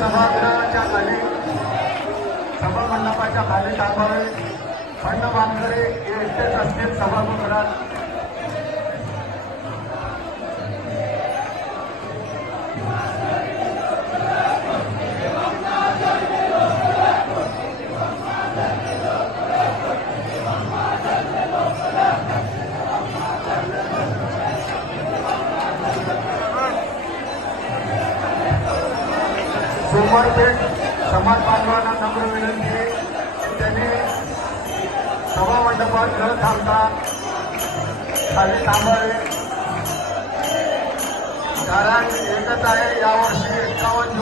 सभागृहाच्या खाली सभामंडपाच्या खाली टाकावे बंड बांधकरे हे एकटेच असतील सभागृहात सोमवारपेठ समाज बांधवांना नम्र विनंती आहे. की त्यांनी सभा मंडपात न थांबता खाली थांबावे. कारण एकच आहे यावर्षी एकावन्न